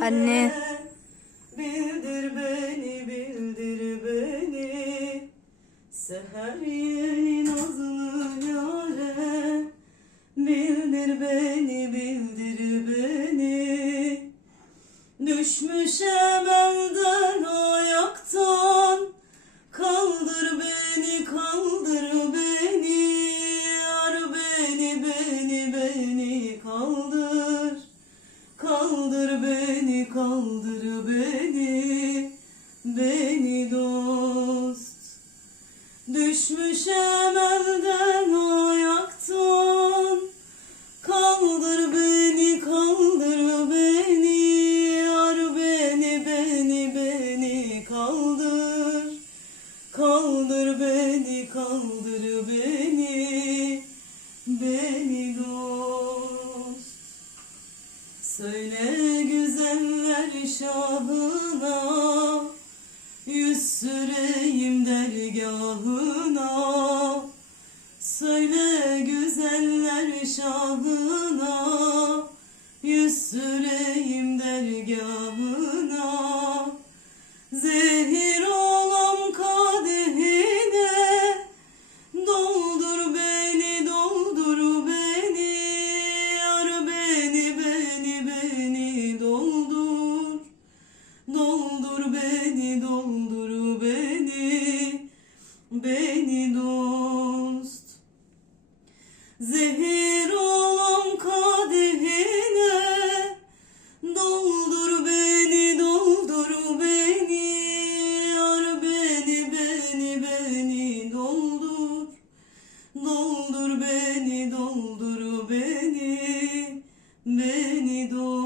Anne. Bildir beni, bildir beni. Seher yeni nazlı yare. Bildir beni, bildir beni. Düşmüşem elden ayaktan. Kaldır beni, kaldır Düşmüşem elden ayaktan, kaldır beni, kaldır beni, yar beni, beni, beni kaldır. Kaldır beni, kaldır beni, beni dost. Söyle güzeller şahına şahına Yüz süreyim dergahına Zehir olam kadehine Doldur beni, doldur beni, yar beni, beni, beni doldur. Doldur beni, doldur beni, beni dost. Doldur beni, doldur beni, beni doldur.